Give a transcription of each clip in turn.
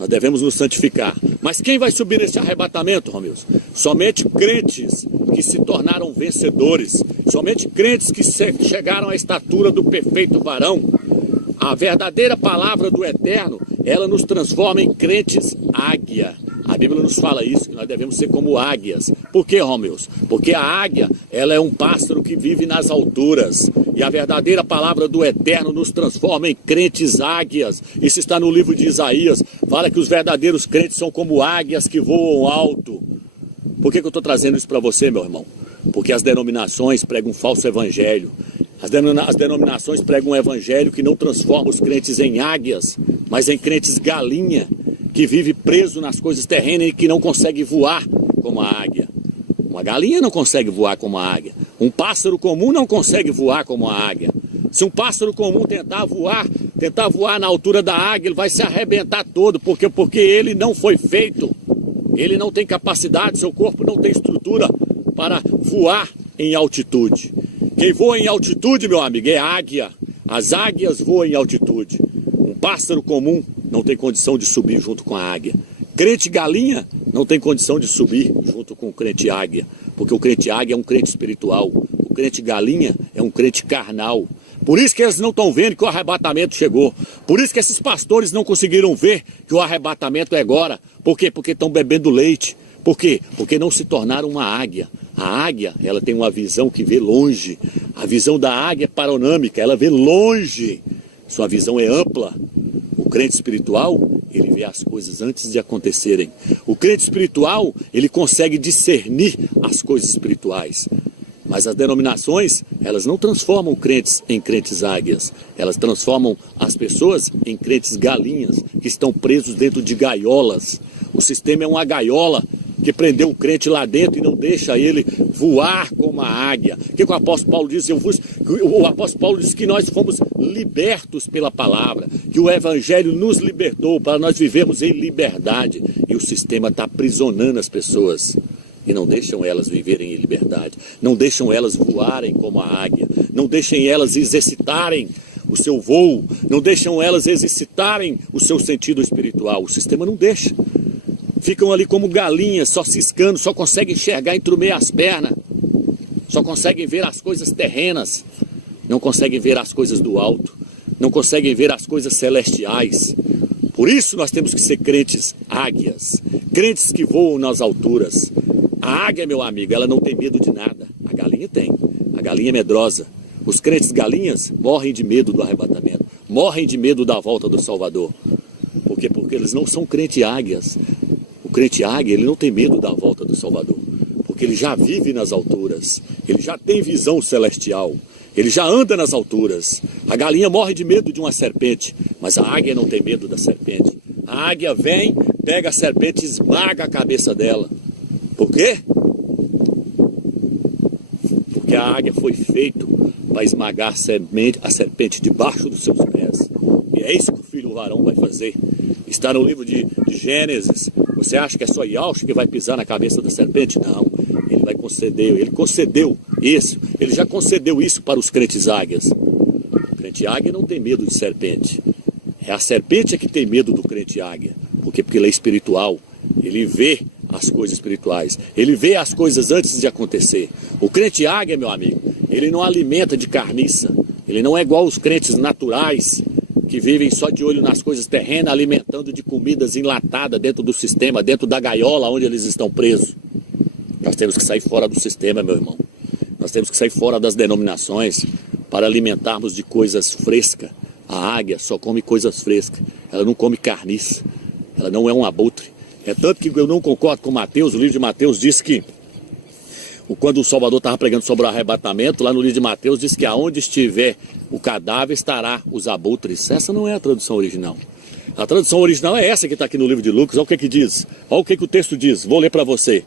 Nós devemos nos santificar. Mas quem vai subir nesse arrebatamento, Romeus? Somente crentes que se tornaram vencedores. Somente crentes que chegaram à estatura do perfeito varão. A verdadeira palavra do Eterno, ela nos transforma em crentes águia. A Bíblia nos fala isso, que nós devemos ser como águias. Por que, Romeus? Porque a águia, ela é um pássaro que vive nas alturas. E a verdadeira palavra do Eterno nos transforma em crentes águias. Isso está no livro de Isaías. Fala que os verdadeiros crentes são como águias que voam alto. Por que eu estou trazendo isso para você, meu irmão? Porque as denominações pregam um falso evangelho. As denominações pregam um evangelho que não transforma os crentes em águias, mas em crentes galinha, que vive preso nas coisas terrenas e que não consegue voar como a águia. Uma galinha não consegue voar como a águia. Um pássaro comum não consegue voar como a águia. Se um pássaro comum tentar voar na altura da águia, ele vai se arrebentar todo, porque ele não foi feito. Ele não tem capacidade, seu corpo não tem estrutura para voar em altitude. Quem voa em altitude, meu amigo, é águia. As águias voam em altitude. Um pássaro comum não tem condição de subir junto com a águia. Crente galinha não tem condição de subir junto com o crente águia. Porque o crente águia é um crente espiritual. O crente galinha é um crente carnal. Por isso que eles não estão vendo que o arrebatamento chegou. Por isso que esses pastores não conseguiram ver que o arrebatamento é agora. Por quê? Porque estão bebendo leite. Por quê? Porque não se tornaram uma águia. A águia, ela tem uma visão que vê longe. A visão da águia é paronâmica, ela vê longe. Sua visão é ampla. O crente espiritual, ele vê as coisas antes de acontecerem. O crente espiritual, ele consegue discernir as coisas espirituais. Mas as denominações, elas não transformam crentes em crentes águias. Elas transformam as pessoas em crentes galinhas, que estão presos dentro de gaiolas. O sistema é uma gaiola que prendeu o crente lá dentro e não deixa ele voar como a águia. O que o apóstolo Paulo diz? O apóstolo Paulo diz que nós fomos libertos pela palavra, que o evangelho nos libertou para nós vivermos em liberdade. E o sistema está aprisionando as pessoas e não deixam elas viverem em liberdade, não deixam elas voarem como a águia, não deixam elas exercitarem o seu voo, não deixam elas exercitarem o seu sentido espiritual. O sistema não deixa. Ficam ali como galinhas, só ciscando, só conseguem enxergar entre o meio as pernas, só conseguem ver as coisas terrenas, não conseguem ver as coisas do alto, não conseguem ver as coisas celestiais. Por isso nós temos que ser crentes águias, crentes que voam nas alturas. A águia, meu amigo, ela não tem medo de nada. A galinha tem. A galinha é medrosa. Os crentes galinhas morrem de medo do arrebatamento, morrem de medo da volta do Salvador. Por quê? Porque eles não são crentes águias. O crente águia, ele não tem medo da volta do Salvador, porque ele já vive nas alturas, ele já tem visão celestial, ele já anda nas alturas. A galinha morre de medo de uma serpente, mas a águia não tem medo da serpente. A águia vem, pega a serpente e esmaga a cabeça dela. Por quê? Porque a águia foi feita para esmagar a serpente debaixo dos seus pés. E é isso que o filho varão vai fazer. Está no livro de Gênesis. Você acha que é só Yaush que vai pisar na cabeça da serpente? Não. Ele concedeu isso. Ele já concedeu isso para os crentes águias. O crente águia não tem medo de serpente. É a serpente que tem medo do crente águia. Porque ele é espiritual. Ele vê as coisas espirituais. Ele vê as coisas antes de acontecer. O crente águia, meu amigo, ele não alimenta de carniça. Ele não é igual aos crentes naturais, que vivem só de olho nas coisas terrenas, alimentando de comidas enlatadas dentro do sistema, dentro da gaiola onde eles estão presos. Nós temos que sair fora do sistema, meu irmão. Nós temos que sair fora das denominações para alimentarmos de coisas frescas. A águia só come coisas frescas. Ela não come carniça. Ela não é um abutre. É tanto que eu não concordo com Mateus. O livro de Mateus diz que quando o Salvador estava pregando sobre o arrebatamento, lá no livro de Mateus diz que aonde estiver o cadáver estará os abutres. Essa não é a tradução original. A tradução original é essa que está aqui no livro de Lucas. Olha o que diz. Olha o que o texto diz. Vou ler para você.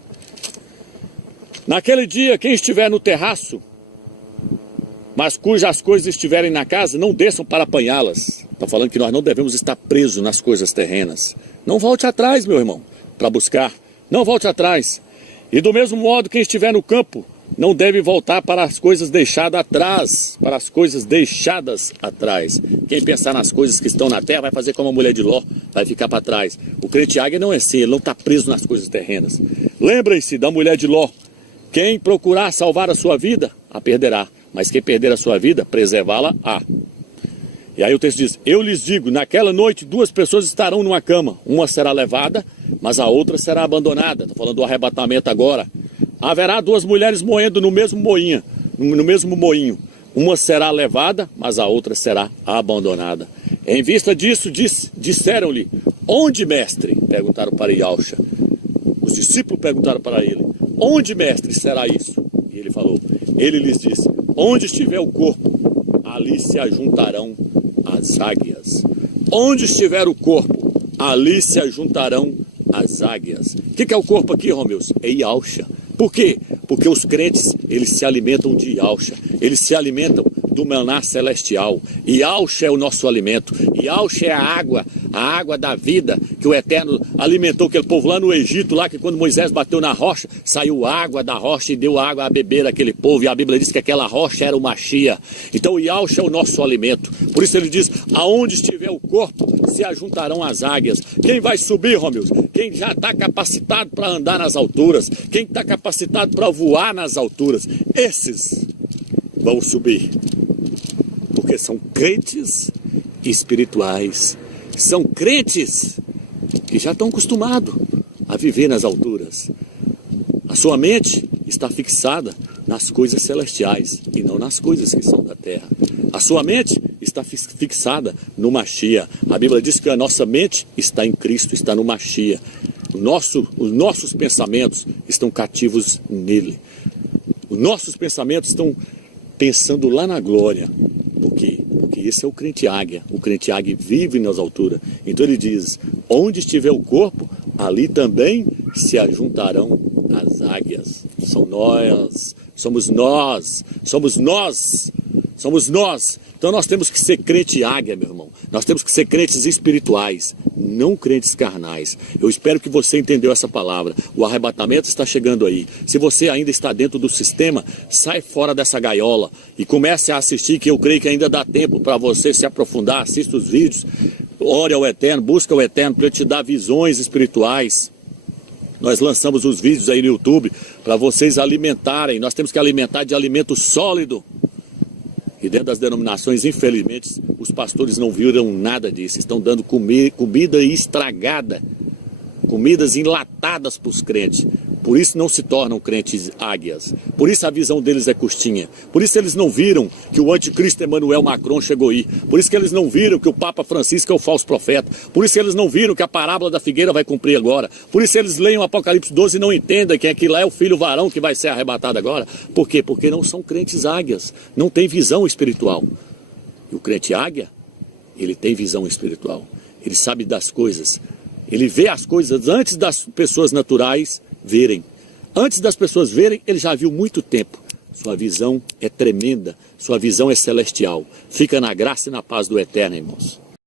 Naquele dia, quem estiver no terraço, mas cujas coisas estiverem na casa, não desçam para apanhá-las. Está falando que nós não devemos estar presos nas coisas terrenas. Não volte atrás, meu irmão, para buscar. Não volte atrás. E do mesmo modo, quem estiver no campo, não deve voltar para as coisas deixadas atrás, Quem pensar nas coisas que estão na terra vai fazer como a mulher de Ló, vai ficar para trás. O crente águia não é assim, ele não está preso nas coisas terrenas. Lembrem-se da mulher de Ló. Quem procurar salvar a sua vida, a perderá. Mas quem perder a sua vida, preservá-la-á. E aí o texto diz, eu lhes digo, naquela noite 2 pessoas estarão numa cama. Uma será levada, mas a outra será abandonada. Estou falando do arrebatamento agora. Haverá 2 mulheres moendo no mesmo moinho. Uma será levada, mas a outra será abandonada. Em vista disso, disseram-lhe, onde, mestre? Perguntaram para Yahshua. Os discípulos perguntaram para ele, onde, mestre, será isso? E ele falou, ele lhes disse, onde estiver o corpo, ali se ajuntarão as águias. Onde estiver o corpo, ali se ajuntarão as águias. O que é o corpo aqui, Romeus? É Yahshua. Por quê? Porque os crentes, eles se alimentam de Yahshua. Eles se alimentam do maná celestial. Yahshua é o nosso alimento. Yahshua é a água da vida que o Eterno alimentou aquele povo lá no Egito, lá que quando Moisés bateu na rocha, saiu água da rocha e deu água a beber àquele povo. E a Bíblia diz que aquela rocha era o Mashiach. Então o Yahshua é o nosso alimento. Por isso ele diz, aonde estiver o corpo, se ajuntarão as águias. Quem vai subir, Romeus? Quem já está capacitado para andar nas alturas, quem está capacitado para voar nas alturas, esses vão subir. Porque são crentes espirituais. São crentes que já estão acostumados a viver nas alturas. A sua mente está fixada nas coisas celestiais e não nas coisas que são da terra. A sua mente está fixada no Mashiach. A Bíblia diz que a nossa mente está em Cristo, está no Mashiach. Os nossos pensamentos estão cativos nele. Os nossos pensamentos estão pensando lá na glória. Por quê? Porque esse é o crente águia. O crente águia vive nas alturas. Então ele diz, onde estiver o corpo, ali também se ajuntarão as águias. Somos nós. Então nós temos que ser crente águia, meu irmão. Nós temos que ser crentes espirituais, não crentes carnais. Eu espero que você entendeu essa palavra. O arrebatamento está chegando aí. Se você ainda está dentro do sistema, sai fora dessa gaiola e comece a assistir, que eu creio que ainda dá tempo para você se aprofundar. Assista os vídeos, ore ao Eterno, busca o Eterno para ele te dar visões espirituais. Nós lançamos os vídeos aí no YouTube para vocês alimentarem. Nós temos que alimentar de alimento sólido. E dentro das denominações, infelizmente, os pastores não viram nada disso. Estão dando comida estragada, comidas enlatadas para os crentes. Por isso não se tornam crentes águias. Por isso a visão deles é curtinha. Por isso eles não viram que o anticristo Emmanuel Macron chegou aí. Por isso que eles não viram que o Papa Francisco é o falso profeta. Por isso que eles não viram que a parábola da figueira vai cumprir agora. Por isso eles leem o Apocalipse 12 e não entendem que aquilo lá é o filho varão que vai ser arrebatado agora. Por quê? Porque não são crentes águias. Não tem visão espiritual. E o crente águia, ele tem visão espiritual. Ele sabe das coisas. Ele vê as coisas antes das pessoas naturais verem. Antes das pessoas verem, ele já viu muito tempo. Sua visão é tremenda, sua visão é celestial. Fica na graça e na paz do Eterno, irmãos.